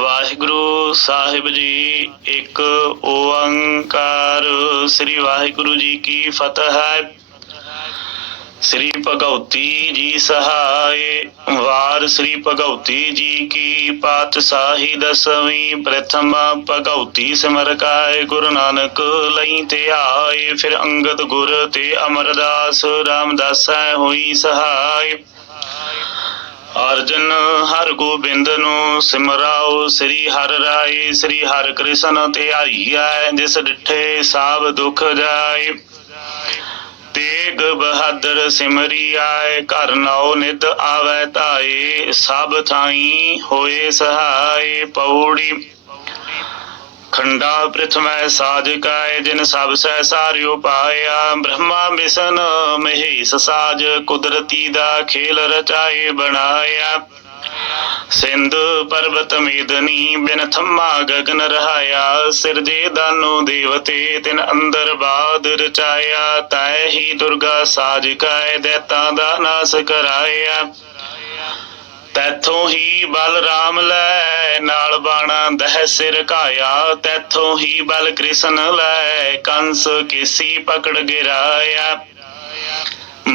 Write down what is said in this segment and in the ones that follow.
ਵਾਹਿਗੁਰੂ ਸਾਹਿਬ ਜੀ, ਇੱਕ ਓੰਕਾਰ। ਸ੍ਰੀ ਵਾਹਿਗੁਰੂ ਜੀ ਕੀ ਫਤਿਹ ਹੈ। ਸ੍ਰੀ ਭਗਉਤੀ ਜੀ ਸਹਾਇ ਵਾਰ ਸ੍ਰੀ ਭਗਉਤੀ ਜੀ ਕੀ ਪਾਤਸ਼ਾਹੀ ਦਸਵੀਂ, ਪ੍ਰਥਮ ਭਗਉਤੀ ਸਿਮਰ ਕਾਇ ਗੁਰੂ ਨਾਨਕ ਲਈ ਤੇ ਆਏ। ਫਿਰ ਅੰਗਦ ਗੁਰ ਤੇ ਅਮਰਦਾਸ ਰਾਮਦਾਸੈ ਹੋਈ ਸਹਾਇ ਅਰਜਨ ਹਰ ਗੋਬਿੰਦ ਨੂੰ ਸਿਮਰਾਓ, ਸ੍ਰੀ ਹਰ ਰਾਏ, ਸ੍ਰੀ ਹਰ ਕ੍ਰਿਸ਼ਨ ਤੇ ਆਈਐ ਜਿਸ ਡਿਠੇ ਸਾਬ ਦੁਖ ਜਾਏ। ਤੇਗ ਬਹਾਦਰ ਸਿਮਰੀ ਆਏ ਘਰ ਨਾਉ ਨਿਦ ਆਵੈ ਧਾਏ, ਸਭ ਥਾਈ ਹੋਏ ਸਹਾਈ ਪੌੜੀ। ਖੰਡਾ ਪ੍ਰਥਮੈ ਸਾਜ ਕਾਇ ਜਿਨ ਸਭ ਸਹਿ ਸਾਰਿਓ ਪਾਇਆ। ਬ੍ਰਹਮਾ ਵਿਸ਼ਨ ਮਹੇਸ਼ ਸਾਜ, ਕੁਦਰਤੀ ਦਾ ਖੇਲ ਰਚਾਏ ਬਣਾਇਆ। ਸਿੰਧ ਪਰਬਤ ਮੇਦਨੀ, ਬਿਨ ਥੰਮਾ ਗਗਨ ਰਹਾਇਆ। ਸਿਰਜੇ ਦਾਨੋ ਦੇਵਤੇ, ਤਿਨ ਅੰਦਰ ਬਾਦ ਰਚਾਇਆ। ਤੈ ਹੀ ਦੁਰਗਾ ਸਾਜ ਕਾਇ ਦੇਤਾ ਦਾ ਨਾਸ ਕਰਾਇਆ। ਤੈਥੋਂ ਹੀ ਬਲ ਰਾਮ ਲੈ, ਨਾਲ ਬਾਣਾ ਦਹਿ ਸਿਰ ਘਾਇਆ। ਤੈਥੋਂ ਹੀ ਬਲ ਕ੍ਰਿਸ਼ਨ ਲੈ, ਕੰਸ ਕੇਸੀ ਪਕੜ ਗਿਰਾਇਆ।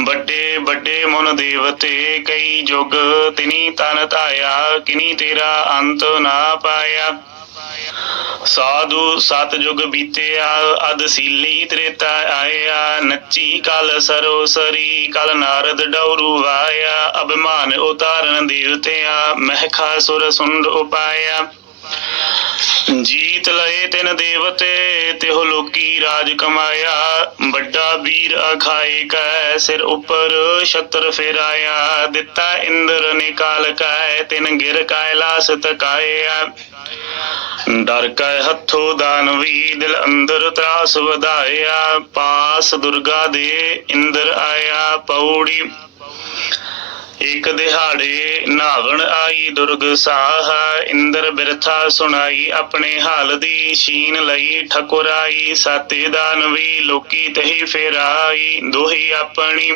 ਵੱਡੇ ਵੱਡੇ ਮਨ ਦੇਵਤੇ, ਕਈ ਜੁਗ ਤਿਨੀ ਤਨ ਧਾਇਆ, ਕਿਨੀ ਤੇਰਾ ਅੰਤ ਨਾ ਪਾਇਆ। ਸਾਧੂ ਸਤ ਜੁਗ ਬੀਤਿਆ ਅਦਸੀਲੀ ਤ੍ਰੇਤਾ ਆਇਆ, ਨੱਚੀ ਕਲ ਸਰੋਸਰੀ, ਕਲ ਨਾਰਦ ਡੌਰੂ ਵਾਇਆ, ਅਭਿਮਾਨ ਉਤਾਰਨ ਦੇਵਤਿਆਂ ਮਹਿਖਾ ਸੁਰ ਸੁੰਡ ਉਪਾਇਆ। ਜੀਤ ਲਏ ਤਿਨ ਦੇਵਤੇ, ਤਿਹੁ ਲੋਕੀ ਰਾਜ ਕਮਾਇਆ। ਵੱਡਾ ਵੀਰ ਅਖਾਏ ਕੈ, ਸਿਰ ਉੱਪਰ ਛਤਰ ਫੇਰਾਇਆ। ਦਿੱਤਾ ਇੰਦਰ ਨੇ ਕਾਲ ਕੈ, ਤਿਨ ਗਿਰ ਕੈਲਾਸ ਤਕਾਇਆ। ਡਰ ਕੈ ਹੱਥੋਂ ਦਾਨਵੀ ਦਿਲ ਅੰਦਰ ਤਰਾਸ ਵਧਾਇਆ ਪਾਸ ਦੁਰਗਾ ਦੇ ਇੰਦਰ ਆਇਆ ਪੌੜੀ ਇੱਕ ਦਿਹਾੜੇ ਨਾਵਣ ਆਈ, ਦੁਰਗ ਸਾਹ ਇੰਦਰ ਬਿਰਥਾ ਸੁਣਾਈ, ਆਪਣੇ ਹਾਲ ਦੀ ਛੀਨ ਲਈ ਠਕੁਰਾਈ, ਸਾਤੇ ਦਾਨਵੀ ਲੋਕੀ ਤਹੀ ਫੇਰਾਈ, ਦੋਹੀ ਆਪਣੀ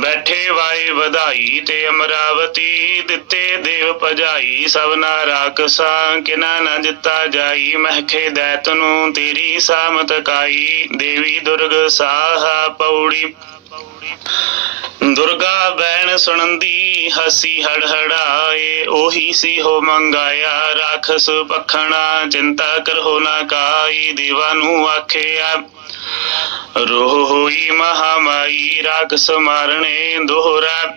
ਬੈਠੇ ਵਾਏ ਵਧਾਈ ਤੇ ਅਮਰਾਵਤੀ, ਦਿੱਤੇ ਦੇਵ ਭਜਾਈ ਸਭਨਾ ਰਾਕਸਾਂ ਕਿਨਾ ਨ ਦਿੱਤਾ ਜਾਈ, ਮਹਿਖੇ ਦੈਤ ਨੂੰ ਤੇਰੀ ਸਾਮਤ ਕਾਈ, ਦੇਵੀ ਦੁਰਗ ਸਾਹਾ ਪੌੜੀ ਦੁਰਗਾ ਬੈਣ ਸੁਣੰਦੀ, ਹਸੀ ਹੜਹੜਾਏ, ਉਹੀ ਸੀ ਹੋ ਮੰਗਾਇਆ, ਰਾਖਸ ਪਖਣਾ, ਚਿੰਤਾ ਕਰੋ ਨਾ ਕਾਈ, ਦੇਵਾ ਨੂੰ ਆਖਿਆ, ਰੋਹ ਹੋਈ ਮਹਾਮਾਈ, ਰਾਖਸ ਮਾਰਣੇ ਦੋਹਰਾ।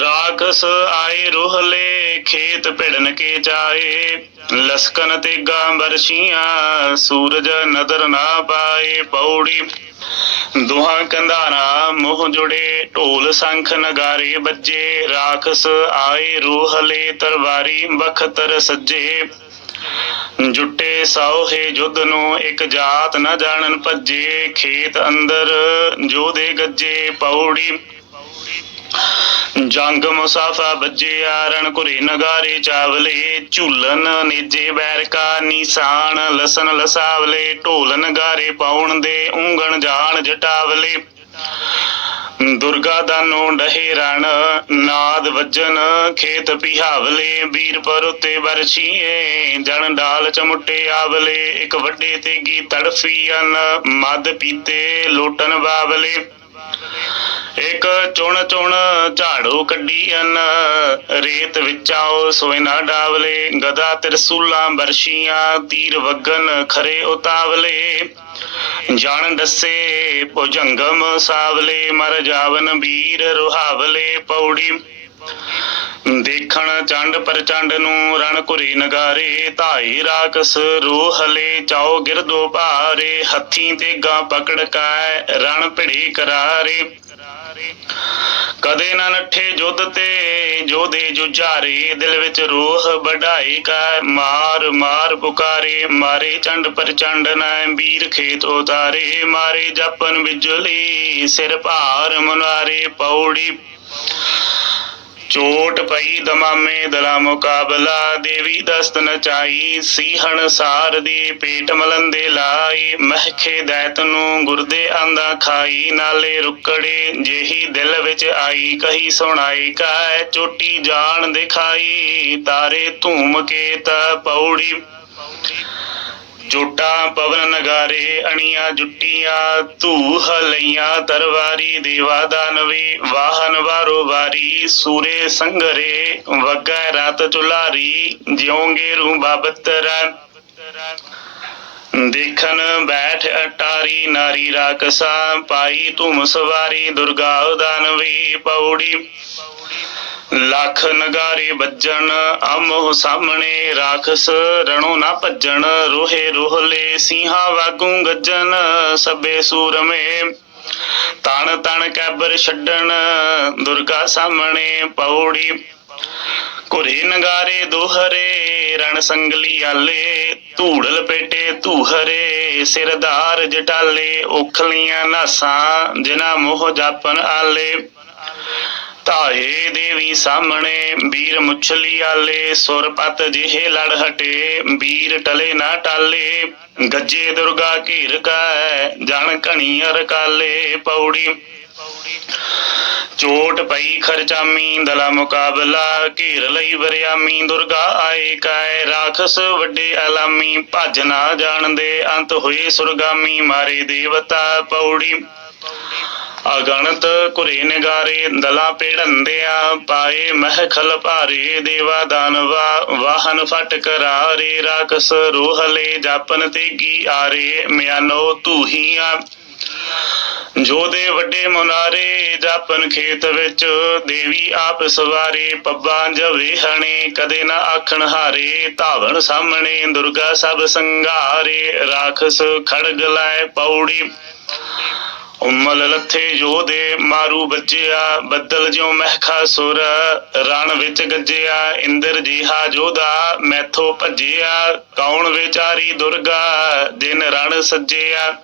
ਰਾਖਸ ਆਏ ਰੋਹਲੇ ਖੇਤ ਭਿੜਨ ਕੇ ਜਾਏ ਲਸਕਨ ਤੇ ਗਾਂ ਬਰਸ਼ੀਆਂ, ਸੂਰਜ ਨਦਰ ਨਾ ਪਾਏ, ਪੌੜੀ ਦੋਹਾਂ ਕੰਧਾਰਾ ਮੋਹ ਜੁੜੇ, ਢੋਲ ਸੰਖ ਨਗਾਰੇ ਵੱਜੇ, ਰਾਖਸ ਆਏ ਰੋਹਲੇ ਤਰਵਾਰੀ ਬਖਤਰ ਸੱਜੇ। ਜੁੱਟੇ ਸਾਉਹੇ ਜੁੱਧ ਨੂੰ ਇੱਕ ਜਾਤ ਨਾ ਜਾਣਨ ਭੱਜੇ, ਖੇਤ ਅੰਦਰ ਜੋਦੇ ਗੱਜੇ ਪੌੜੀ ਜੰਗ ਮੁਸਾਫਾ ਬੱਜਿਆ ਰਣ ਘੁਰੇ ਨਗਾਰੇ ਚਾਵਲੇ ਝੂਲਨ ਨੇਜੇ ਬੈਰਕਾ ਨਿਸ਼ਾਨ ਲਸਨ ਲਸਾਵਲੇ ਢੋਲ ਨਗਾਰੇ ਪਾਉਣ ਦੇ ਉਂਗਣ ਜਾਣ ਜਟਾਵਲੇ। ਦੁਰਗਾ ਦਾਨੋ ਡਹੇ ਰਣ, ਨਾਦ ਵੱਜਨ ਖੇਤ ਪਿਹਾਵਲੇ ਵੀਰ ਪਰ ਉਤੇ ਵਰਛੀਏ ਜਣ ਡਾਲ ਚਮੁੱਟੇ ਆਵਲੇ, ਇੱਕ ਵੱਡੇ ਤੇਗੀ ਤੜਫੀਨ ਮਦ ਪੀਤੇ ਲੋਟਨ ਬਾਵਲੇ। ਇੱਕ ਚੁਣ ਚੁਣ ਝਾੜੂ ਕੱਢੀਨ ਰੇਤ ਵਿੱਚ ਆਓ ਸੋਇਨਾ ਡਾਵਲੇ ਗਦਾ ਤਿਰਸੂਲਾਂ ਬਰਸ਼ੀਆਂ, ਤੀਰ ਵਗਨ ਖਰੇ ਉਤਾਵਲੇ। ਜਾਣ ਦੱਸੇ ਭੁਜੰਗਮ ਸਾਵਲੇ, ਮਰ ਜਾਵਨ ਵੀਰ ਰੁਹਾਵਲੇ, ਪੌੜੀ ਦੇਖਣ ਚੰਡ ਪ੍ਰਚੰਡ ਨੂੰ ਰਣ ਘੁਰੀ ਨਗਾਰੇ, ਧਾਈ ਰਾਕਸ ਰੋਹਲੇ ਚਾਓ ਗਿਰਦੋ ਭਾਰੇ, ਹੱਥੀ ਤੇ ਗਾਂ ਪਕੜ ਕੈ ਰਣ ਭਿੜੀ ਕਰਾਰੇ। ਕਦੇ ਨਾ ਨੱਠੇ ਜੁੱਧ ਤੇ ਜੋਦੇ ਜੁਝਾਰੇ, ਦਿਲ ਵਿੱਚ ਰੋਹ ਵਢਾਈ ਕੈ ਮਾਰ ਮਾਰ ਪੁਕਾਰੇ, ਮਾਰੇ ਚੰਡ ਪ੍ਰਚੰਡ ਨੈ ਵੀਰ ਖੇਤ ਉਤਾਰੇ, ਮਾਰੇ ਜਪਨ ਬਿਜਲੀ ਸਿਰ ਭਾਰ ਮੁਨਾਰੇ, ਪੌੜੀ ਚੋਟ ਪਈ ਦਮਾਮੇ ਦਲਾ ਮੁਕਾਬਲਾ, ਦੇਵੀ ਦਸਤ ਨਚਾਈ, ਸੀਹਣ ਸਾਰ ਦੀ ਪੇਟ ਮਲੰਦੇ ਲਾਈ, ਮਹਿਖੇ ਦੈਤ ਨੂੰ ਗੁਰਦੇ ਆਂਦਾ ਖਾਈ, ਨਾਲੇ ਰੁਕੜੇ ਜਿਹੀ ਦਿਲ ਵਿੱਚ ਆਈ, ਕਹੀ ਸੁਣਾਈ ਕੈ ਚੋਟੀ ਜਾਣ ਦਿਖਾਈ, ਤਾਰੇ ਧੂਮ ਕੇ ਤਾ ਪੌੜੀ ਜੋਟਾ ਪਵਨ ਨਗਾਰੇ, ਅਣੀਆਂ ਜੁੱਟੀਆਂ, ਧੂਹ ਲਈਆਂ ਤਰਵਾਰੀ ਦੇਵਾ ਦਾਨਵੀ, ਵਾਹਨ ਵਾਰੋ ਵਾਰੀ, ਸੂਰੇ ਸੰਗਰੇ, ਵਗੈ ਰਾਤ ਚੁਲਾਰੀ, ਜਿਉਂਗੇ ਰੂ। ਬਾਬਤਰਾ ਦੇਖਨ ਬੈਠ ਅਟਾਰੀ, ਨਾਰੀ ਰਾਕਸਾ, ਪਾਈ ਧੂਮ ਸਵਾਰੀ, ਦੁਰਗਾ ਦਾਨਵੀ, ਪੌੜੀ। ਲੱਖ ਨਗਾਰੇ ਵੱਜਣ ਆਮੋ ਸਾਹਮਣੇ ਰਾਖਸ ਰਣੋ ਨਾ ਭੱਜਣ, ਰੋਹੇ ਰੋਹਲੇ ਸਿੰਘਾਂ ਵਾਗੂ ਗੱਜਣ, ਸਭੇ ਸੂਰਮੇ। ਤਣ ਤਣ ਕੈਬਰ ਛੱਡਣ, ਦੁਰਗਾ ਸਾਹਮਣੇ ਪੌੜੀ। ਕੁਰੇ ਨਗਾਰੇ ਦੋਹਰੇ, ਰਣ ਸੰਗਲੀ ਆਲੇ। ਧੂੜ ਲਪੇਟੇ ਧੂਹਰੇ ਸਿਰਦਾਰ ਜਟਾਲੇ, ਉਖਲੀਆਂ ਨਾਸਾਂ ਜਿਨਾ ਮੋਹ ਜਾਪਨ ਆਲੇ। ਧਾਏ ਦੇਵੀ ਸਾਹਮਣੇ ਵੀਰ ਮੁਛਲੀ ਆਲੇ, ਸੁਰਪਤ ਜਿਹੇ ਲੜ ਹਟੇ ਵੀਰ ਟਲੇ ਨਾ ਟਾਲੇ, ਗੱਜੇ ਦੁਰਗਾ ਘੇਰ ਕੈ ਜਣ ਘਣੀਅਰ ਕਾਲੇ ਪੌੜੀ। ਚੋਟ ਪਈ ਖਰਚਾਮੀ, ਦਲਾ ਮੁਕਾਬਲਾ, ਘੇਰ ਲਈ ਵਰਿਆਮੀ, ਦੁਰਗਾ ਆਏ ਕਾਇ, ਰਾਖਸ ਵੱਡੇ ਅਲਾਮੀ ਭੱਜ ਨਾ ਜਾਣਦੇ, ਅੰਤ ਹੋਏ ਸੁਰਗਾਮੀ, ਮਾਰੇ ਦੇਵਤਾ ਪੌੜੀ। ਅਗਣਤ ਕੁਰੇ ਨਿਗਾਰੇ, ਦਲਾ ਪੇੜੰਦਿਆ ਪਾਏ ਮਹਿਖਲ ਭਾਰੇ, ਦੇਵਾ ਦਾਨਵਾ, ਵਾਹਨ ਫਟ ਕਰਾਰੇ ਰਾਕਸ ਰੋਹਲੇ ਜਾਪਨ ਤੇਗੀ ਆਰੇ, ਮਿਆਨੋ ਤੂਹੀਆਂ ਜੋਦੇ ਵੱਡੇ ਮੁਨਾਰੇ, ਜਾਪਨ ਖੇਤ ਵਿੱਚ, ਦੇਵੀ ਆਪ ਸਵਾਰੇ, ਪੱਬਾਂ ਜਵੇ ਹਣੇ, ਕਦੇ ਨਾ ਆਖਣ ਹਾਰੇ, ਧਾਵਣ ਸਾਹਮਣੇ ਦੁਰਗਾ ਸਭ ਸੰਘਾਰੇ, ਰਾਖਸ ਖੜਗ ਲੈ ਪੌੜੀ। ਉਮਲ ਲੱਥੇ ਜੋਦੇ ਮਾਰੂ ਬੱਜਿਆ, ਬੱਦਲ ਜਿਉ ਮਹਿਖਾ ਸੁਰ, ਰਣ ਵਿੱਚ ਗੱਜਿਆ, ਇੰਦਰ ਜੀਹਾ ਜੋਦਾ ਮੈਥੋਂ ਭੱਜਿਆ, ਕੌਣ ਵਿਚਾਰੀ ਦੁਰਗਾ, ਦਿਨ ਰਣ ਸੱਜਿਆ।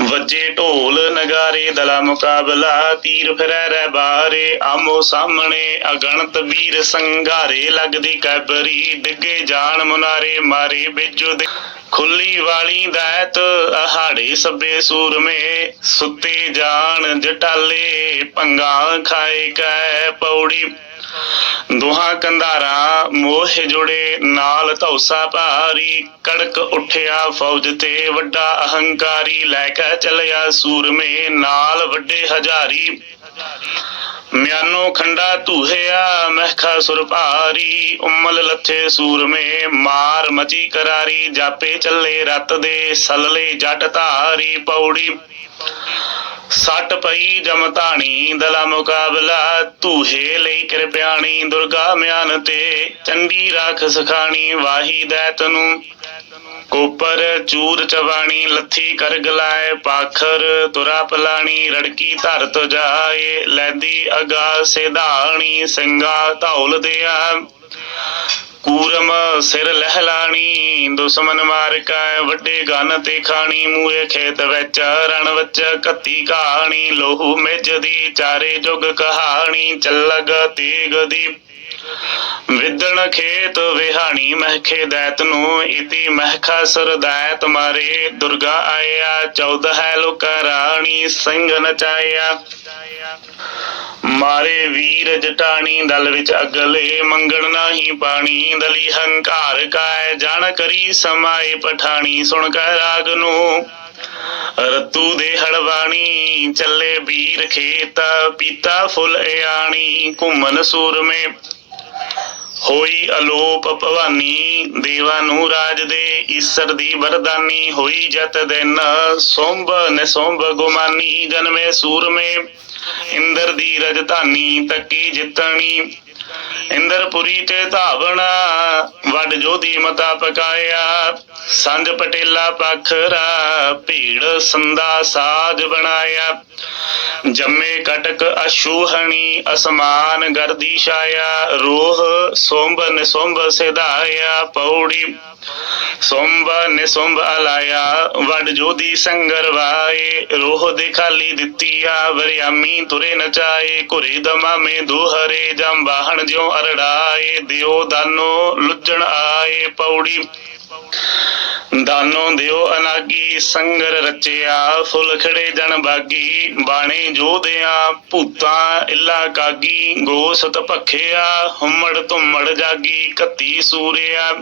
ਵੱਜੇ ਢੋਲ ਨਗਾਰੇ, ਦਲਾ ਮੁਕਾਬਲਾ, ਤੀਰ ਫਿਰੈ ਰਹਿ ਬਾਰੇ ਆਮੋ ਸਾਹਮਣੇ ਅਗਣਤ ਵੀਰ ਸੰਘਾਰੇ, ਲੱਗਦੀ ਕੈਬਰੀ, ਡਿੱਗੇ ਜਾਣ ਮੁਨਾਰੇ, ਮਾਰੇ ਬਿਜੂ ਦੇ ਖੁੱਲੀ ਵਾਲੀ ਦੈਤ ਅਹਾੜੇ ਸੱਬੇ ਸੂਰਮੇ, ਸੁੱਤੇ ਜਾਣ ਜਟਾਲੇ, ਪੰਗਾ ਖਾਏ ਕੈ ਪੌੜੀ। ਦੋਹਾਂ ਕੰਧਾਰਾ ਮੋਹ ਜੁੜੇ, ਨਾਲ ਧੌਸਾ ਭਾਰੀ, ਕੜਕ ਉੱਠਿਆ ਫੌਜ ਤੇ ਵੱਡਾ ਅਹੰਕਾਰੀ, ਲੈ ਕੇ ਚਲਿਆ ਸੂਰਮੇ, ਨਾਲ ਵੱਡੇ ਹਜ਼ਾਰੀ। ਮਿਆਨੋ ਖੰਡਾ ਧੂਹਿਆ, ਮਹਿਖਾ ਸੁਰਭਾਰੀ ਉਮਲ ਲੱਥੇ ਸੂਰਮੇ, ਮਾਰ ਮਚੀ ਕਰਾਰੀ, ਜਾਪੇ ਚੱਲੇ ਰਤ ਦੇ, ਸਲਲੇ ਜੱਟ ਧਾਰੀ, ਪੌੜੀ ਸੱਟ ਪਈ ਜਮਤਾਣੀ ਦਲਾ ਮੁਕਾਬਲਾ ਧੂਹੇ ਲਈ ਕਿਰਪਿਆਣੀ, ਦੁਰਗਾ ਮਿਆਨ ਤੇ ਚੰਡੀ ਰਾਖ ਸਖਾਣੀ, ਵਾਹੀ ਦੈਤ ਨੂੰ ਕੋਪਰ, ਚੂਰ ਚਵਾਣੀ ਲੱਥੀ ਕਰ ਗਲਾਏ, ਪਾਖਰ, ਤੁਰਾ ਪਲਾਣੀ, ਰੜਕੀ ਧਰ ਤੋ ਜਾਏ, ਲੈਦੀ ਅਗਾ ਸਿਧਾਣੀ ਸਿੰਘਾ ਧੌਲ ਦਿਆ। ਕੂਰਮ ਸਿਰ ਲਹਿਲਾਣੀ, ਦੁਸ਼ਮਨ ਮਾਰ ਕੈ ਵੱਡੇ ਗਨ ਤੇ ਖਾਣੀ ਮੂਏ ਖੇਤ ਵਿੱਚ ਰਣ ਵਿੱਚ ਕੱਤੀ ਕਹਾਣੀ ਲੋਹੂ ਮਿਜ ਦੀ ਚਾਰੇ ਜੁਗ ਕਹਾਣੀ, ਚੱਲਗ ਤੀਗ ਦੀ ਵਿਦਣ ਖੇਤ ਵਿਹਾਣੀ ਮਹਿਖੇ ਦੈਤ ਨੂੰ, ਇਤੀ ਮਹਿਖਾ ਸੁਰ ਦੈਤ ਮਾਰੇ, ਦੁਰਗਾ ਆਇਆ ਚੌਦ ਹੈ ਲੋਕ ਰਾਣੀ ਸਿੰਘ ਨਚਾਇਆ ਮਾਰੇ ਵੀਰ ਜਟਾਣੀ, ਦਲ ਵਿੱਚ ਅਗਲੇ ਮੰਗਣ ਨਹੀਂ ਪਾਣੀ, ਦਲੀ ਹੰਕਾਰ ਕਾਇ, ਜਾਣ ਕਰੀ ਸਮਾਏ ਪਠਾਣੀ, ਸੁਣ ਕੈ ਰਾਗ ਨੂੰ। ਰਤੂ ਦੇ ਹੜਵਾਣੀ, ਚੱਲੇ ਵੀਰ ਖੇਤ, ਪੀਤਾ ਫੁੱਲ ਇਆਣੀ, ਘੁੰਮਨ ਸੂਰਮੇ। ਹੋਈ ਅਲੋਪ ਭਵਾਨੀ, ਦੇਵਾ ਨੂੰ ਰਾਜ ਦੇ, ਈਸ਼ਰ ਦੀ ਵਰਦਾਨੀ। ਹੋਈ ਜਤ ਦਿਨ, ਸੋਂਭ ਨਿਸੋਂਭ ਗੁਮਾਨੀ, ਜਨਮੇ ਸੂਰਮੇ, ਇੰਦਰ ਦੀ ਰਜਧਾਨੀ ਤੱਕੀ ਜਿੱਤਣੀ। ਇੰਦਰਪੁਰੀ ਤੇ ਧਾਵਣਾ, ਵੱਡ ਜੋਦੀ ਮਤਾ ਪਕਾਇਆ। ਸੰਜ ਪਟੇਲਾ ਪਖਰਾ, ਭੀੜ ਸੰਦਾ ਸਾਜ ਬਣਾਇਆ। ਜੰਮੇ ਕਟਕ ਅਸ਼ੂਹਣੀ, ਅਸਮਾਨ ਗਰਦੀ ਛਾਇਆ। ਰੋਹ ਸੋਂਭ ਨਿਸੋਂਬ ਸਿਧਾਇਆ, ਪੌੜੀ ਸੁੰਭ ਨਿਸੁੰਭ ਅਲਾਇਆ ਵੱਡ ਜੋਦੀ ਸੰਗਰ ਵਾਏ, ਰੋਹ ਦੇ ਖਾਲੀ ਦਿੱਤੀ ਆ, ਵਰਿਆਮੀ ਤੁਰੇ ਨਚਾਏ ਘੁਰੇ ਦਮਾਮੇ ਦੁਹਰੇ, ਜਮ ਬਾਹਣ ਜਿਉ ਅਰੜਾਏ, ਦਿਓ ਦਾਨੋ ਲੁੱਜਣ ਆਏ, ਪੌੜੀ ਦਾਨੋ ਦਿਓ ਅਨਾਗੀ ਸੰਗਰ ਰਚਿਆ, ਫੁੱਲ ਖੜੇ ਜਨ ਬਾਗੀ, ਬਾਣੇ ਜੋਧਿਆਂ ਭੂਤਾਂ ਇਲਾ ਕਾਗੀ, ਗੋਸਤ ਭਖਿਆ, ਹੁਮੜ ਧੁੰਮੜ ਜਾਗੀ, ਕੱਤੀ ਸੂਰਿਆ।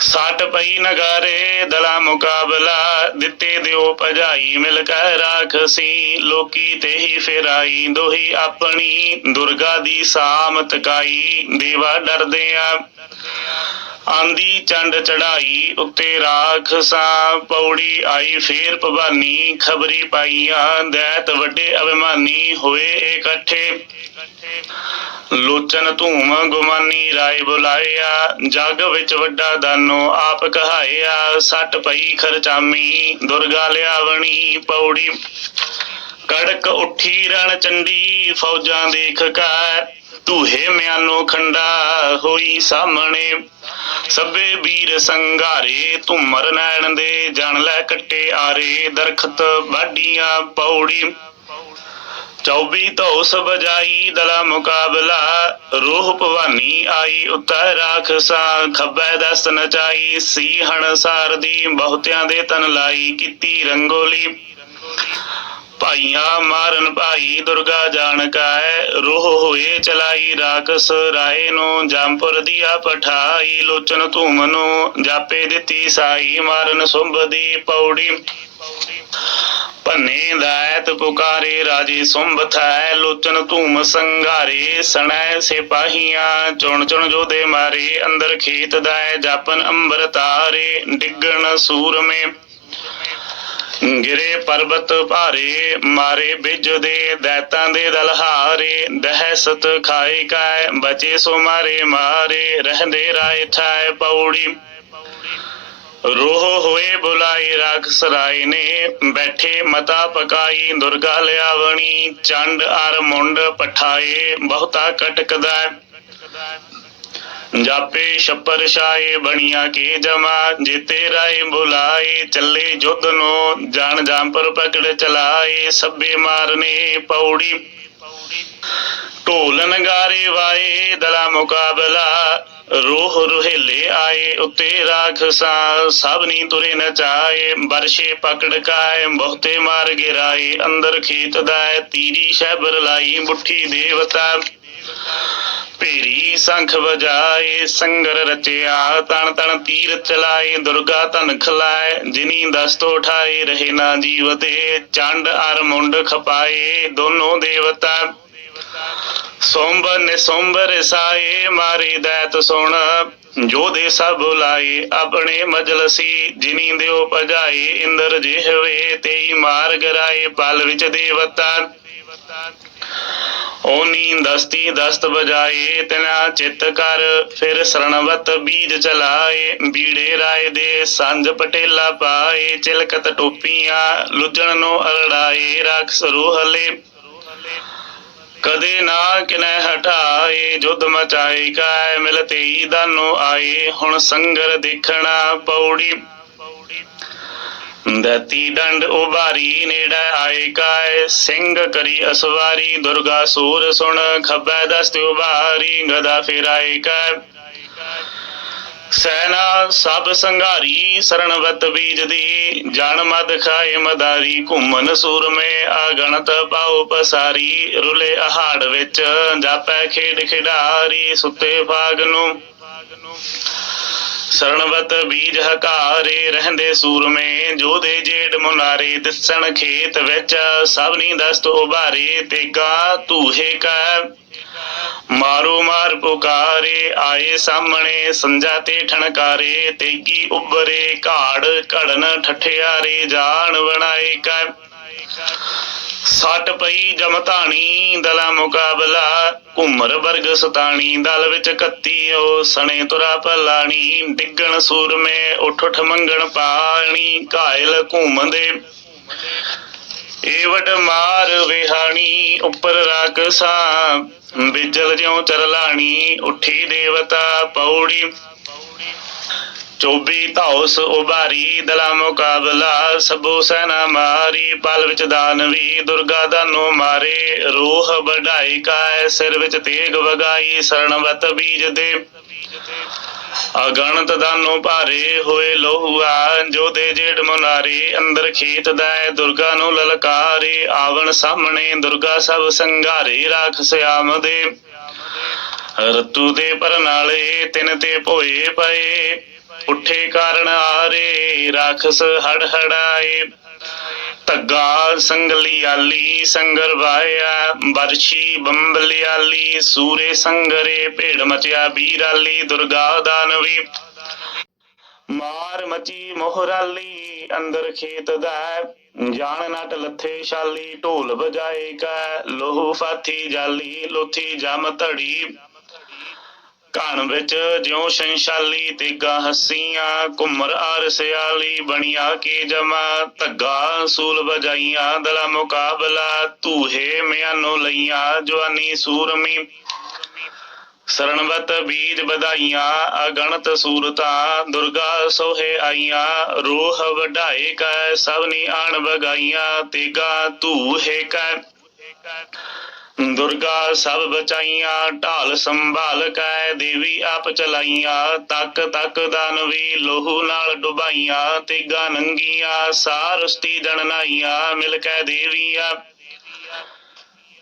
ਸੱਟ ਪਈ ਨਗਾਰੇ, ਦਲਾ ਮੁਕਾਬਲਾ, ਦਿੱਤੇ ਦਿਓ ਭਜਾਈ, ਮਿਲ ਕੇ ਰਾਖਸੀ, ਲੋਕੀ ਤੇ ਹੀ ਫੇਰਾਈ, ਦੋਹੀ ਆਪਣੀ ਦੁਰਗਾ ਦੀ ਸਾਮ ਤਕਾਈ, ਦੇਵਾ ਡਰਦੇ ਆ ਆਂਦੀ ਚੰਡ ਚੜਾਈ ਉੱਤੇ ਰਾਖਸਾਂ, ਪੌੜੀ ਆਈ, ਫੇਰ ਭਵਾਨੀ ਖਬਰੀ ਪਾਈਆਂ, ਦੈਤ ਵੱਡੇ ਅਭਿਮਾਨੀ ਹੋਏ ਇਕੱਠੇ। ਲੋਚਨ ਧੂਮ ਗੁਮਾਨੀ ਰਾਏ ਬੁਲਾਇਆ, ਜਗ ਵਿੱਚ ਵੱਡਾ ਦਾਨੋ ਆਪ ਕਹਾਇਆ, ਸੱਟ ਪਈ ਖਰਚਾਮੀ, ਦੁਰਗਾ ਲਿਆਵਣੀ ਪੌੜੀ, ਕੜਕ ਉੱਠੀ ਰਣ ਚੰਡੀ, ਫੌਜਾਂ ਦੇਖ ਕਾ ਧੂਹੇ ਮਿਆਨੋ ਖੰਡਾ ਹੋਈ ਸਾਹਮਣੇ ਸਭੇ ਵੀਰ ਸੰਘਾਰੇ, ਧੁਮਰ ਨੈਣ ਦੇ, ਜਣ ਲੈ ਕੱਟੇ ਆਰੇ, ਦਰਖਤ ਬਾਡੀਆਂ ਪੌੜੀ। ਚੌਬੀ ਧੌਸ ਬਜਾਈ ਦਲਾ ਮੁਕਾਬਲਾ, ਰੂਹ ਭਵਾਨੀ ਆਈ ਉਤਰ ਰਾਖਸਾ, ਖੱਬੇ ਦਸਤ ਨਚਾਈ ਸੀ ਹਣਸਾਰ ਬਹੁਤਿਆਂ ਦੇ ਤਨ ਲਾਈ, ਕੀਤੀ ਰੰਗੋਲੀ। ਭਾਈਆਂ ਮਾਰਨ ਭਾਈ, ਦੁਰਗਾ ਜਾਣ ਕਾਇ, ਰੋਹ ਹੋਏ ਚਲਾਈ ਰਾਖਸ, ਰਾਏ ਨੂੰ ਜੰਪੁਰ ਦੀਆ ਪਠਾਈ, ਲੋਚਨ ਧੂਮ ਨੂੰ ਜਾਪੇ ਦਿੱਤੀ ਸਾਈ, ਮਾਰਨ ਸੁੰਭ ਦੀ ਪੌੜੀ। ਭੰਨੇ ਦਾਇਤ ਪੁਕਾਰੇ, ਰਾਜੇ ਸੁੰਭ ਥੈ ਲੋਚਨ ਧੂਮ ਸੰਘਾਰੇ, ਸਣੈ ਸਿਪਾਹੀਆਂ ਚੁਣ ਚੁਣ ਜੋਦੇ ਮਾਰੇ, ਅੰਦਰ ਖੇਤ ਦਾਇ, ਜਾਪਨ ਅੰਬਰ ਤਾਰੇ, ਡਿੱਗਣ ਸੂਰਮੇ। ਗਿਰੇ ਪਰਬਤ ਭਾਰੇ, ਮਾਰੇ ਬਿਜ ਦੇ ਦੈਤਾਂ ਦੇ ਦਲਹਾਰੇ ਦਹਿਸ਼ਤ ਖਾਏ ਕਾਇ, ਬਚੇ ਸੋ ਮਾਰੇ ਮਾਰੇ, ਰਹਿੰਦੇ ਰਾਏ ਥਾਇ ਪੌੜੀ। ਰੋਹ ਹੋਏ ਬੁਲਾਈ ਰਾਖਸ ਰਾਏ ਨੇ, ਬੈਠੇ ਮਤਾ ਪਕਾਈ ਦੁਰਗਾ ਲਿਆਵਣੀ, ਚੰਡ ਅਰ ਮੁੰਡ ਪਠਾਏ, ਬਹੁਤਾ ਕਟਕਦਾ ਜਾਪੇ ਛੱਪਰ ਛਾਏ ਬਣੀਆਂ ਕੇ ਜਮਾ ਜੀਤੇ ਰਾਏ ਬੁਲਾਏ, ਚੱਲੇ ਜੁੱਧ ਨੂੰ, ਜਾਣ ਜਾਂਪਰ ਪਕੜ ਚਲਾਏ, ਸੱਬੇ ਮਾਰਨੇ ਪੌੜੀ। ਢੋਲ ਨਗਾਰੇ ਵਾਏ, ਦਲਾ ਮੁਕਾਬਲਾ ਰੋਹ ਰੁਹੇਲੇ ਆਏ, ਉੱਤੇ ਰਾਖਸਾ, ਸਭ ਨੀ ਤੁਰੇ ਨਚਾਏ ਬਰਸ਼ੇ ਪਕੜ ਕਾਏ, ਬਹੁਤੇ ਮਾਰ ਗਿਰਾਏ, ਅੰਦਰ ਖੇਤ ਦਾ ਤੀਰੀ ਸ਼ਹਿਬਰ ਲਾਈ, ਮੁੱਠੀ ਦੇਵਤਾ। ਭੇਰੀ ਸੰਖ ਵਜਾਏ, ਸੰਗਰ ਰਚਿਆ, ਤਣ ਤਣ ਤੀਰ ਚਲਾਏ, ਦੁਰਗਾ ਧਨ ਖਲਾਏ, ਜਿਨੀ ਦਸਤੋ ਉਠਾਏ, ਰਹੇ ਨਾ ਜੀਵਤੇ, ਚੰਡ ਅਰ ਮੁੰਡ ਖਪਾਏ, ਦੋਨੋਂ ਦੇਵਤਾ। ਸੋਂਬ ਨਿਸੋਂਬ ਸਾਏ ਮਾਰੀ ਦੈਤ ਸੁਣ ਜੋ ਦੇ ਸਭ ਬੁਲਾਏ ਆਪਣੇ ਮਜਲਸੀ, ਜਿਨੀ ਦਿਓ ਭਜਾਏ ਇੰਦਰ ਜਿਹਵੇ ਤੇਈ ਮਾਰ ਗਰਾਏ ਪਲ ਵਿੱਚ ਦੇਵਤਾ। ਓਨੀ ਦਸਤੀ ਦਸਤ ਬਜਾਏ, ਤਿਨਾ ਚਿੱਤ ਕਰ, ਫਿਰ ਸਰਣਵਤ ਬੀਜ ਚਲਾਏ, ਬੀੜੇ ਰਾਏ ਦੇ ਸੰਜ ਪਟੇਲਾ ਪਾਏ, ਚਿਲਕਤ ਟੋਪੀਆਂ ਲੁੱਜਣ ਨੂੰ ਅਰੜਾਏ, ਰਖਸ ਰੂਹਲੇ ਕਦੇ ਨਾ ਕਿਨੈ ਹਟਾਏ ਜੁਦ ਮਚਾਈ ਕਾਇ ਮਿਲਤੇ ਦਾਨੋ ਆਏ। ਹੁਣ ਸੰਗਰ ਦੇਖਣਾ ਪੌੜੀ। ਦਤੀ ਡੰਡ ਉਬਾਰੀ ਨੇੜਾ ਆਏ ਕਾਇ ਸਿੰਘ ਕਰੀ ਅਸਵਾਰੀ, ਦੁਰਗਾ ਸੂਰ ਸੁਣ, ਖੱਬੈ ਦਸਤ ਉਬਾਰੀ ਗਦਾ ਫਿਰਾਏ ਕਾਇ ਸੈਨਾ ਸਭ ਸੰਘਾਰੀ ਸਰਣਵਤ ਬੀਜ ਦੀ ਜਨ ਮਦ ਖਾਏ ਮਦਾਰੀ ਘੁੰਮਨ ਸੂਰਮੇ ਆਗਣਤ ਪਾਉ ਪਸਾਰੀ, ਰੁਲੇ ਅਹਾੜ ਵਿੱਚ ਜਾਪੈ ਖੇਡ ਖਿਡਾਰੀ, ਸੁੱਤੇ ਭਾਗ ਨੂੰ। ਸਰਣਵਤ ਬੀਜ ਹਕਾਰੇ, ਰਹਿੰਦੇ ਸੂਰਮੇ ਜੋਦੇ ਜੇਡ ਮੁਨਾਰੇ, ਦਿਸਣ ਖੇਤ ਵਿੱਚ ਸਭ ਨੀ ਦਸਤ ਉਭਾਰੇ, ਤੇਗਾ ਧੂਹੇ ਕਾ ਮਾਰੋ ਮਾਰ ਪੁਕਾਰੇ, ਆਏ ਸਾਹਮਣੇ ਸੰਜਾ ਤੇ ਠਣਕਾਰੇ, ਤੇਗੀ ਉੱਬਰੇ ਘਾੜ, ਘੜਨ ਠਠਿਆਰੇ ਜਾਣ ਬਣਾਏ ਕਾ ਸੱਟ ਪਈ ਜਮਤਾਣੀ ਦਲਾ ਮੁਕਾਬਲਾ, ਘੁੰਮਰ ਵਰਗ ਸਤਾਣੀ, ਦਲ ਵਿੱਚ ਕੱਤੀ ਉਹ ਸਣੇ ਤੁਰਾ ਭਲਾਣੀ ਡਿੱਗਣ ਸੂਰਮੇ, ਉੱਠ ਉਠ ਮੰਗਣ ਪਾਣੀ, ਘਾਇਲ ਘੁੰਮਦੇ। ਏਵਡ ਮਾਰ ਵਿਹਾਣੀ, ਉੱਪਰ ਰਾਕਸਾ ਬਿਜਲ ਜਿਉ ਚਰਲਾਣੀ, ਉੱਠੀ ਦੇਵਤਾ ਪੌੜੀ। ਚੌਬੀ ਧੌਸ ਉਬਾਰੀ ਦਲਾ ਮੁਕਾਬਲਾ, ਸਭੋ ਸੈਨਾ ਮਾਰੀ, ਪਲ ਵਿੱਚ ਦਾਨਵੀ ਦੁਰਗਾ ਦਾਨੋ ਮਾਰੇ ਰੋਹ ਵਢਾਈ ਕਾ ਸਿਰ ਵਿੱਚ ਤੇਗ ਵਗਾਈ, ਸਰਣਵਤ ਬੀਜ ਦੇ ਅਗਣਤ ਦਾਨੋ ਭਾਰੇ ਹੋਏ ਲੋਹੁਆ, ਜੋ ਜੇੜ ਮੁਨਾਰੇ ਅੰਦਰ ਖੇਤ ਦੈ ਦੁਰਗਾ ਨੂੰ ਲਲਕਾਰੇ, ਆਵਣ ਸਾਹਮਣੇ ਦੁਰਗਾ ਸਭ ਸੰਘਾਰੇ, ਰਾਖ ਸਿਆਮ ਦੇ। ਰਤੂ ਦੇ ਪਰਨਾਲੇ ਤਿਨ ਤੇ ਭੋਏ ਪਏ ਉੱਠੇ ਕਾਰਨ ਆਰੇ ਰਾਖਸ ਹੜ ਹੜਾਏ ਧੱਗਾ, ਸੰਗਲੀਆਲੀ ਸੰਗਰ ਵਾਇਆ ਬਰਛੀ, ਬੰਬਲਿਆਲੀ, ਸੂਰੇ ਸੰਗਰੇ ਭੇੜ ਮਚਿਆ, ਬੀਰਾਲੀ, ਦੁਰਗਾ ਦਾਨਵੀ। ਮਾਰ ਮਚੀ ਮੋਹਰਾਲੀ, ਅੰਦਰ ਖੇਤ ਦਾ ਜਾਣ ਨਟ ਲੱਥੇ ਸ਼ਾਲੀ ਢੋਲ ਵਜਾਏ ਕੈ। ਲੋਹ ਫਾਥੀ ਜਾਲੀ, ਲੋਥੀ ਜਮ ਧੜੀ। ਘਣ ਵਿੱਚ ਜਿਉ ਸੰਸ਼ਾਲੀ ਤੇਗਾ ਹੱਸੀਆਂ, ਘੁੰਮਰ ਆਰ ਬਣਿਆ ਕੀ ਜਮਾ, ਧੱਗਾ ਸੂਲ ਵਜਾਈਆਂ, ਦਲਾ ਮੁਕਾਬਲਾ ਧੂਹੇ ਮਿਆਨੋ ਲਈਆਂ, ਜਵਾਨੀ ਸੂਰਮੀ। ਸਰਣਵਤ ਬੀਜ ਵਧਾਈਆਂ, ਅਗਣਤ ਸੂਰਤਾਂ, ਦੁਰਗਾ ਸੋਹੇ ਆਈਆਂ, ਰੋਹ ਵਢਾਏ ਕੈ ਸਭਨੀ ਆਣ ਬਗਾਈਆਂ ਤੇਗਾ ਧੂਹੇ ਕੈ। ਦੁਰਗਾ ਸਭ ਬਚਾਈਆਂ, ਢਾਲ ਸੰਭਾਲ ਕੈ ਦੇਵੀ ਆਪ ਚਲਾਈਆਂ, ਤੱਕ ਤੱਕ ਦਾਨਵੀ ਲੋਹੂ ਨਾਲ ਡੁਬਾਈਆਂ, ਤੇਗਾ ਨੰਗੀਆਂ ਸਾਰਸਤੀ ਜਣਨਾਈਆਂ ਮਿਲ ਕੈ ਦੇਵੀਆਂ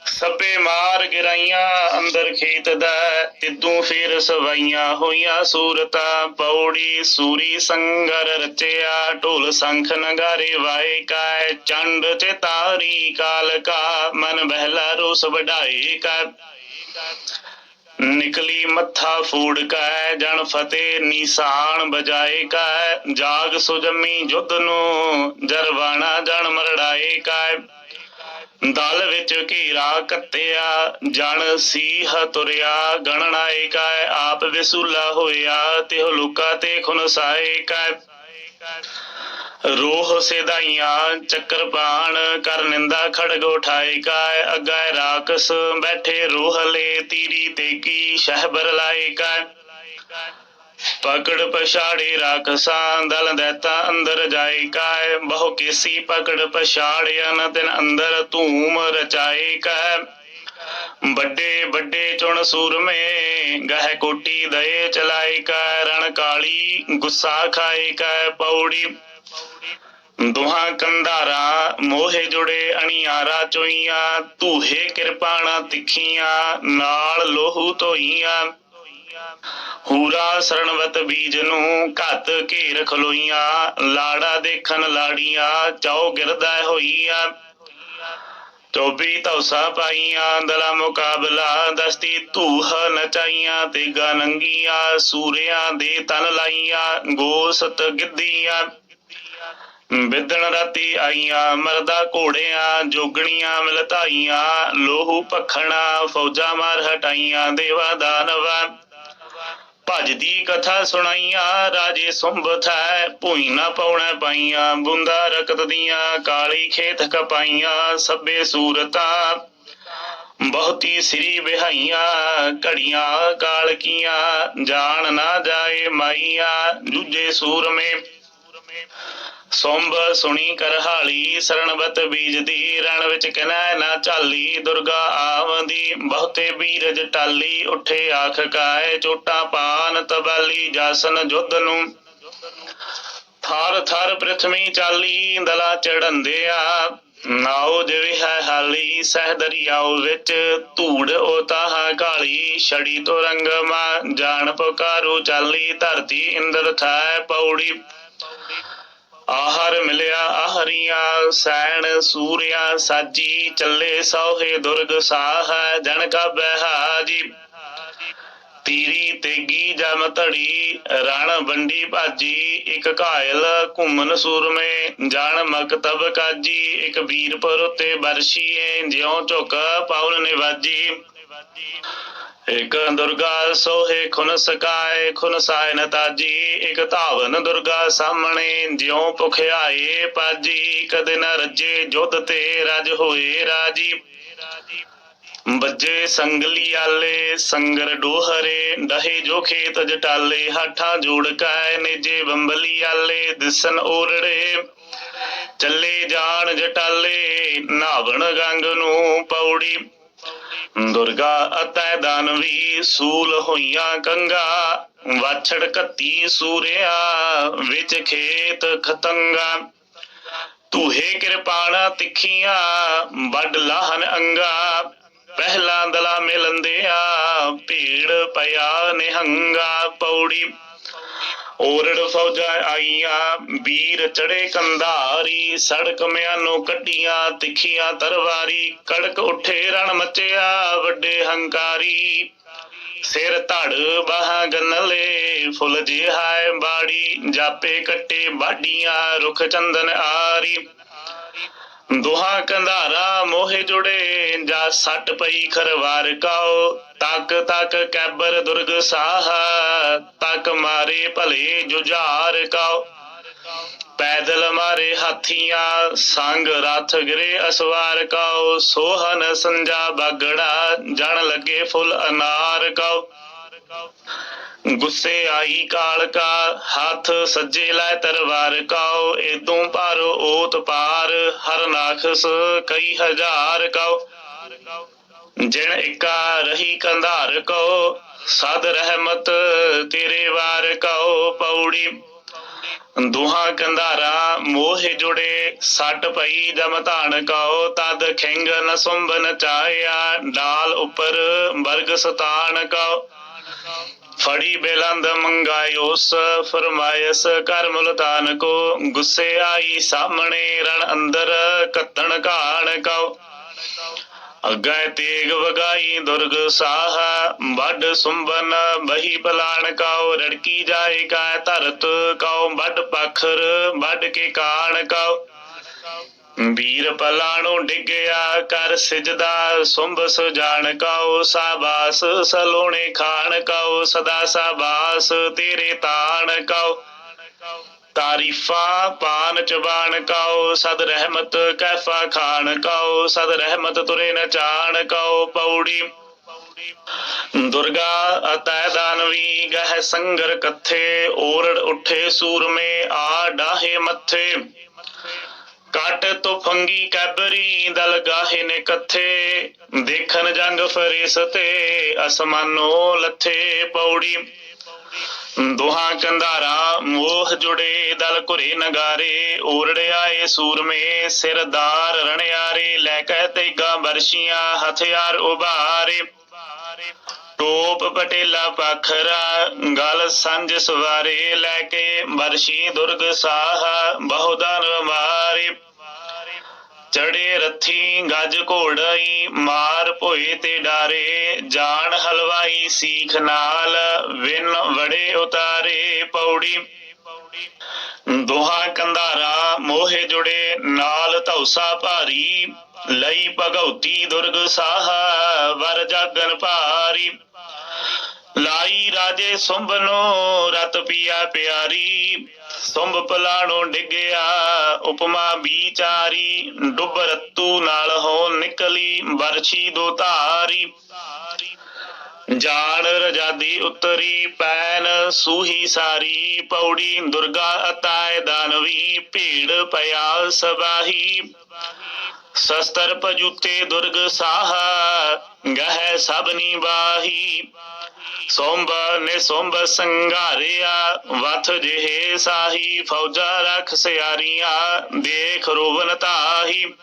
ਸਭੇ ਮਾਰ ਗਿਰਾਈਆਂ, ਅੰਦਰ ਖੇਤ ਦਾ ਤਿੱਦੂ ਫੇਰ ਸਵਾਈਆਂ ਹੋਈਆਂ ਸੂਰਤਾਂ, ਪੌੜੀ ਸੂਰੀ ਸੰਗਰ ਰਚਿਆ, ਢੋਲ ਸੰਖ ਨਗਾਰੇ ਵਾਏ ਕਾਇ ਚੰਡ ਚੇਤਾਰੀ ਕਾਲ ਕਾ, ਮਨ ਬਹਿਲਾ ਰੋਸ ਵਢਾਏ ਕਾ ਨਿਕਲੀ ਮੱਥਾ ਫੂੜ ਕੈ ਜਣ ਫਤਿਹ ਨਿਸ਼ਾਨ ਬਜਾਏ ਕੈ ਜਾਗ ਸੁਜਮੀ ਜੁੱਧ ਨੂੰ ਜਰਵਾਣਾ ਜਣ ਮਰੜਾਏ ਕੈ ਦਲ ਵਿੱਚ ਘੇਰਾ ਕੱਤਿਆ, ਜਣ ਸੀਹ ਤੁਰਿਆ ਗਣਨਾਏ ਕੈ ਆਪ ਵਿਸੂਲਾ ਹੋਇਆ, ਤਿਹ ਲੁਕਾ ਤੇ ਖੁਨਸਾਏ ਕੈ। ਰੋਹ ਸੇਦਾਈਆਂ ਚੱਕਰ ਬਾਣ ਕਰ ਨਿੰਦਾ ਖੜਗ ਉਠਾਏ ਕਾਇ, ਅਗੈ ਰਾਕਸ ਬੈਠੇ ਰੋਹਲੇ ਤੀਰੀ ਤੇਗੀ, ਸ਼ਹਿਬਰ ਲਾਏ ਕਾਇ। ਪਕੜ ਪਛਾੜੇ ਰਾਖਸਾਂ ਦਲ ਦੇਤਾ ਅੰਦਰ ਜਾਏ ਕਾਇ, ਬਹੁ ਕੇਸੀ ਪਕੜ ਪਛਾੜਿਆ ਤਿਨ ਅੰਦਰ ਧੂਮ ਰਚਾਏ ਕੈ ਵੱਡੇ ਵੱਡੇ ਚੁਣ ਸੂਰਮੇ, ਗਹਿ ਕੋਟੀ ਦਏ ਚਲਾਏ ਕੈ ਰਣ ਕਾਲੀ ਗੁੱਸਾ ਖਾਏ ਕੈ ਪੌੜੀ। ਦੁਹਾਂ ਕੰਧਾਰਾ ਮੋਹੇ ਜੁੜੇ ਅਣਿਆਰਾ ਚੋਈਆਂ, ਧੂਹੇ ਕਿਰਪਾਣਾ ਤਿੱਖੀਆਂ, ਨਾਲ ਲੋਹੂ ਧੋਈਆਂ। ਹੂਰਾ ਸਰਣਵਤ ਬੀਜ ਨੂੰ ਘੱਤ ਘੇਰ ਖਲੋਈਆਂ, ਲਾੜਾ ਦੇਖਣ ਲਾੜੀਆਂ ਚੌ ਗਿਰਦਾ ਹੋਈਆਂ। ਚੌਬੀ ਧੌਸਾ ਪਾਈਆਂ ਦਲਾ ਮੁਕਾਬਲਾ, ਦਸਤੀ ਧੂਹ ਨਚਾਈਆਂ ਤੇ ਨੰਗੀਆਂ, ਸੂਰਿਆਂ ਦੇ ਤਨ ਲਾਈਆਂ, ਗੋਸਤ ਗਿੱਧੀਆਂ। ਵਿਦਣ ਰਾਤੀ ਆਈਆਂ, ਮਰਦਾ ਘੋੜਿਆਂ, ਜੋਗਣੀਆਂ ਮਿਲਤਾਈਆਂ, ਲੋਹੂ ਪਖਣਾ ਫੌਜਾਂ ਮਾਰ ਹਟਾਈਆਂ, ਦੇਵਾ ਦਾਨਵਾ। ਭਜਦੀ ਕਥਾ ਸੁਣਾਈਆਂ, ਰਾਜੇ ਸੁੰਭ ਭੂਈ ਨਾ ਪਉਣਾ ਪਾਈਆਂ, ਬੁੰਦਾ ਰਕਤ ਦੀਆਂ ਕਾਲੀ ਖੇਤ ਕਪਾਈਆਂ, ਸਭੇ ਸੂਰਤਾਂ ਬਹੁਤੀ ਸ੍ਰੀ ਵਿਹਾਈਆਂ, ਘੜੀਆਂ ਕਾਲ ਕੀਆਂ ਜਾਣ ਨਾ ਜਾਏ ਮਾਈਆਂ ਜੂਜੇ ਸੂਰਮੇ ਸੋੰਬ ਸੁਣੀ ਕਰਹਾਲੀ ਸਰਣਵਤ ਬੀਜਦੀ, ਰਣ ਵਿੱਚ ਕਿਨੈ ਨਾ ਚਾਲੀ ਦੁਰਗਾ ਆਵੰਦੀ, ਬਹੁਤੇ ਬੀਰਜ ਟਾਲੀ, ਉਠੇ ਆਖ ਕਾਏ ਚੋਟਾ ਪਾਨ ਤਬਾਲੀ, ਜਾਸਨ ਜੁੱਧ ਨੂੰ। ਥਾਰ ਥਾਰ ਪ੍ਰਥਮੀ ਚਾਲੀ, ਦਲਾ ਚੜੰਦਿਆ ਨਾਉ ਜਿਵੇਂ ਹੈ ਹਾਲੀ, ਸਹਿ ਦਰਿਆਉ ਵਿੱਚ ਧੂੜ ਉਤਾਹ ਕਾਲੀ। ਛੜੀ ਤੋਂ ਰੰਗ ਮਾ ਜਾਣ ਪੁਕਾਰੂ ਚਾਲੀ, ਧਰਤੀ ਇੰਦਰ ਥੈ ਪੌੜੀ। ਆਹਰ ਮਿਲਿਆ ਆਹਰੀਆਂ ਸੈਣ, ਸੂਰਿਆ, ਸਾਜੀ, ਚੱਲੇ ਸੋਹੇ ਦੁਰਗ ਸਾਹ ਜਨ ਕਾ ਬਹਾਜੀ। ਤੀਰੀ, ਤੇਗੀ, ਜਮ ਧੜੀ, ਰਣ ਬੰਡੀ ਭਾਜੀ, ਇੱਕ ਘਾਇਲ ਘੁੰਮਨ ਸੂਰਮੇ, ਜਾਣ ਮਕਤਬ ਕਾਜੀ, ਇੱਕ ਵੀਰਪੁਰ ਉਤੇ ਬਰਸ਼ੀਏ, ਜਿਉ ਝੁਕ ਪਾਉਲ ਨਿਵਾਜੀ। ਇਕ ਦੁਰਗਾ ਸੋਹੇ ਖੁਨ ਸਕਾਏ, ਖੁਨ ਸਾਇ ਨ ਇਕ ਧਾਵਨ ਦੁਰਗਾ ਸਾਹਮਣੇ, ਜਿਉ ਭੁਖਿਆਏ ਪਾਜੀ। ਕਦੇ ਨ ਰੱਜੇ ਜੁਧ ਤੇ ਰਜ ਹੋਏ ਰਾਜੀ। ਬੱਜੇ ਸੰਗਲੀ ਆਲੇ, ਸੰਗਰ ਡੋਹਰੇ, ਡਹੇ ਜੋ ਖੇਤ ਜਟਾਲੇ। ਹਾਠਾਂ ਜੋੜ ਕੈ ਨੇਜੇ ਬੰਬਲੀ ਆਲੇ, ਦਿਸਨ ਓਰੜੇ। ਚੱਲੇ ਜਾਣ ਜਟਾਲੇ, ਨਾਵਣ ਗੰਗ ਨੂੰ ਪੌੜੀ। ਦੁਰਗਾ ਅਤੈ ਦਾਨਵੀ ਸੂਲ ਹੋਈਆਂ ਕੰਗਾ। ਵਾਛੜ ਕੱਤੀ ਸੂਰਿਆ, ਵਿੱਚ ਖੇਤ ਖਤੰਗਾ। ਤੂਹੇ ਕਿਰਪਾਣਾ ਤਿੱਖੀਆਂ ਵੱਡ ਲਾਹਨ ਅੰਗਾ। ਪਹਿਲਾ ਦਲਾ ਮਿਲੰਦਿਆ, ਭੀੜ ਪਿਆ ਨਿਹੰਗਾ। ਪੌੜੀ ਓਰੜ ਫੌਜਾਂ ਆਈਆਂ, ਵੀਰ ਚੜੇ ਕੰਧਾਰੀ, ਸੜਕ ਮਿਆਨੋ ਕੱਢੀਆਂ, ਤਿੱਖੀਆਂ ਤਰਵਾਰੀ, ਕੜਕ ਉੱਠੇ ਰਣ ਮਚਿਆ ਵੱਡੇ ਹੰਕਾਰੀ। ਸਿਰ ਧੜ ਬਾਹਾਂ ਗੰਨਲੇ, ਫੁੱਲ ਜਿਹਾਏ ਬਾੜੀ, ਜਾਪੇ ਕੱਟੇ ਬਾਡੀਆਂ, ਰੁਖ ਚੰਦਨ ਆਰੀ। ਦੁਹਾ ਕੰਧਾਰਾ ਮੋਹਿ ਜੁੜੇ ਜਾ ਸੱਟ ਪਈ ਖਰਵਾਰ ਕਾਓ। ਤੱਕ ਤੱਕ ਕੈਬਰ ਦੁਰਗ ਸਾਹ, ਤੱਕ ਮਾਰੇ ਭਲੇ ਜੁਝਾਰ ਕਾਓ। ਪੈਦਲ ਮਾਰੇ ਹਾਥੀਆਂ, ਸੰਗ ਰਥ ਗਰੇ ਅਸਵਾਰ ਕਾਓ। ਸੋਹਨ ਸੰਜਾ ਬਾਗੜਾ, ਜਣ ਲੱਗੇ ਫੁੱਲ ਅਨਾਰ ਕਾਓ। ਗੁੱਸੇ ਆਈ ਕਾਲ ਕਾ, ਹੱਥ ਸੱਜੇ ਲੈ ਤਰਵਾਰ ਕਾਓ, ਏਦੋਂ ਪਰ ਓਤ ਪਾਰ, ਹਰ ਨਾਖਸ ਕਈ ਹਜ਼ਾਰ ਕਾਓ। ਜਿਣ ਇਕਾ ਰਹੀ ਕੰਧਾਰ ਕੋ, ਸਦ ਰਹਿਮਤ ਤੇਰੇ ਵਾਰ ਕਉ ਪੌੜੀ, ਦੁਹਾ ਕੰਧਾਰਾ ਮੋਹ ਜੁੜੇ, ਸੱਟ ਪਈ ਜਮ ਧਾਨ ਕਉ ਤਦ ਖਿੰਗ ਨ ਸੁੰਬਨ ਚਾਇਆ ਡਾਲ ਉਪਰ ਬਰਗ ਸਤਾਨ ਕਉ ਫੜੀ ਬੇਲੰਦ ਮੰਗਾਇਓਸ ਫਰਮਾਇਸ ਕਰ ਮੁਲਤਾਨ ਕੋ, ਗੁੱਸੇ ਆਈ ਸਾਹਮਣੇ ਰਣ ਅੰਦਰ, ਕੱਤਣ ਘਾਣ ਕਉ। ਅੱਗੇ ਤੇਗ ਵਗਾਈ ਦੁਰਗ ਸਾਹ ਵੱਡ ਸੁੰਬਨ ਬਹੀ ਬਲਾਣ ਕਾਉ, ਰੜਕੀ ਜਾਏ ਕਾ ਧਰਤ ਕਾਉ ਵੱਡ ਪਖਰ ਵੱਡ ਕੇ ਕਾਣ ਕਾਉ। ਵੀਰ ਪਲਾਣੋ ਡਿੱਗਿਆ ਕਰ ਸਿਜਦਾ ਸੁੰਭ ਸੁਜਾਨ ਕਾਉ ਸਾਬਾਸ, ਸਲੋਣੇ ਖਾਣ ਕਾਉ ਸਦਾ ਸਾਬਾਸ, ਤੇਰੇ ਤਾਣ ਕਾਉ। ਤਾਰੀਫਾਂ ਪਾਨ ਚਬਾਨ ਕਾਓ ਸਦ ਰਹਿਮਤ ਕੈਫਾ ਖਾਨ ਕਾਓ ਸਦ ਰਹਿਮਤ ਤੁਰੇ ਨਚਾਨ ਚਾਣ ਕਾਓ ਪੌੜੀ। ਦੁਰਗਾ ਅਤੈ ਦਾਨਵੀ ਗਹਿ ਸੰਗਰ ਕਥੇ, ਓਰੜ ਉਠੇ ਸੂਰਮੇ, ਆ ਡਾਹੇ ਮੱਥੇ। ਕਾਟ ਤੋਂ ਫੰਗੀ ਕੈਬਰੀ ਦਲ ਗਾਹੇ ਨੇ ਕੱਥੇ ਦੇਖਨ ਜੰਗ ਫਰਿਸ਼ਤੇ ਅਸਮਾਨੋ ਲੱਥੇ ਪੌੜੀ। ਦੋਹਾਂ ਕੰਧਾਰਾ ਮੋਹ ਜੁੜੇ, ਦਲ ਘੁਰੇ ਨਗਾਰੇ ਓਰੜੇ ਆਏ ਸੂਰਮੇ, ਸਿਰਦਾਰ ਰਣਿਆਰੇ, ਲੈ ਕੇ ਤੇਗਾ ਬਰਸ਼ੀਆਂ, ਹਥਿਆਰ ਉਭਾਰੇ। ਟੋਪ ਪਟੇਲਾ ਪਖਰਾ, ਗਲ ਸੰਜ ਸਵਾਰੇ ਲੈ ਕੇ ਬਰਸ਼ੀ ਦੁਰਗ ਸਾਹ ਬਹੁਦਨ ਮਾਰੇ ਚੜੇ ਰੱਥੀ ਗੱਜ ਘੋੜਾਈ, ਮਾਰ ਭੋਏ ਤੇ ਡਾਰੇ, ਜਾਣ ਹਲਵਾਈ ਸੀਖ ਨਾਲ, ਵਿਨ ਵੜੇ ਉਤਾਰੇ ਪੌੜੀ। ਦੋਹਾ ਕੰਧਾਰਾ ਮੋਹੇ ਜੁੜੇ, ਨਾਲ ਧੌਸਾ ਭਾਰੀ। ਲਈ ਭਗਉਤੀ ਦੁਰਗ ਸਾਹ, ਵਰ ਜਾਗਨ ਭਾਰੀ। ਲਾਈ ਰਾਜੇ ਸੁੰਭ ਨੂੰ ਰਤ ਪੀਆ ਪਿਆਰੀ। ਸੁੰਭ ਪਲਾਣੋ ਡਿੱਗਿਆ, ਉਪਮਾ ਵਿਚਾਰੀ ਡੁੱਬ ਰਤੂ ਨਾਲ ਹੋ ਨਿਕਲੀ, ਵਰਛੀ ਦੋ ਧਾਰੀ। ਜਾਣ ਰਜਾਦੀ ਉਤਰੀ, ਪੈਨ ਸੂਹੀ ਸਾਰੀ। ਪੌੜੀ ਦੁਰਗਾ ਅਤਾਏ ਦਾਨਵੀ, ਭੀੜ ਪਿਆ ਸਬਾਹੀ। ਸ਼ਸਤਰ ਪਜੂਤੇ ਦੁਰਗ ਸਾਹ, ਗਹਿ ਸਭਨੀ ਬਾਹੀ। ਸੋਂਬ ਨੇ ਸੋਂਬ ਸੰਘਾਰਿਆ, ਵਥ ਜਿਹੇ ਸਾਹੀ, ਫੌਜਾਂ ਰਖ ਸਿਆਰੀਆਂ, ਦੇਖ ਰੋਵਨ ਤਾਹੀ।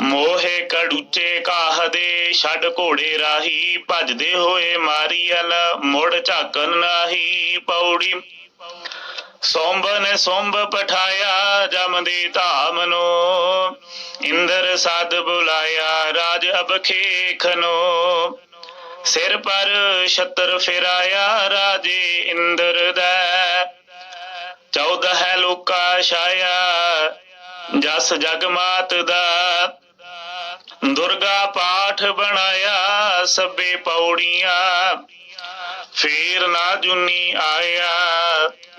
ਮੋਹੇ ਕੜੂਚੇ ਕਾਹਦੇ ਛੱਡ ਘੋੜੇ ਰਾਹੀ। ਭਜਦੇ ਹੋਏ ਮਾਰੀਅਲ, ਮੁੜ ਝਾਕਨ ਨਾਹੀ। ਪੌੜੀ ਸੋਂਬ ਨੇ ਸੋਂਬ ਪਠਾਇਆ ਜਮ ਦੀ ਧਾਮ ਨੂੰ, ਇੰਦਰ ਸਾਧ ਬੁਲਾਇਆ ਰਾਜ ਅਬਖੇ ਸਿਰ ਪਰ ਛਤਰ ਫਿਰਾਇਆ ਰਾਜੇ ਇੰਦਰ ਦਾ। ਚੌਦਹ ਹੈ ਲੋਕਾ ਛਾਇਆ, ਜਸ ਜਗਮਾਤ ਦਾ। ਦੁਰਗਾ ਪਾਠ ਬਣਾਇਆ ਸਭੇ ਪੌੜੀਆਂ ਫੇਰ ਨਾ ਜੁਨੀ ਆਇਆ,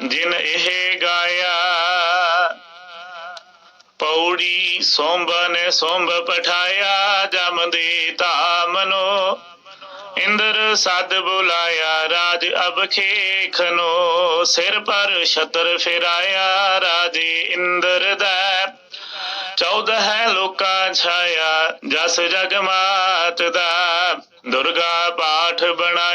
ਜਿਨ ਇਹ ਗਾਇਆ। ਪੌੜੀ ਸੋਂਬ ਨੇ ਸੋਂਬ ਪਠਾਇਆ, ਜਮ ਦੇ ਧਾਮਨੋ। ਇੰਦਰ ਸਦ ਬੁਲਾਇਆ, ਰਾਜ ਅਬ ਖੇਖਨੋ ਸਿਰ ਪਰ ਛਤਰ ਫਿਰਾਇਆ, ਰਾਜੇ ਇੰਦਰ ਦਾ। ਚੌਦਹ ਹੈ ਲੋਕਾਂ ਛਾਇਆ, ਜਸ ਜਗ ਮਾਤ ਦਾ। ਦੁਰਗਾ ਪਾਠ ਬਣਾਇਆ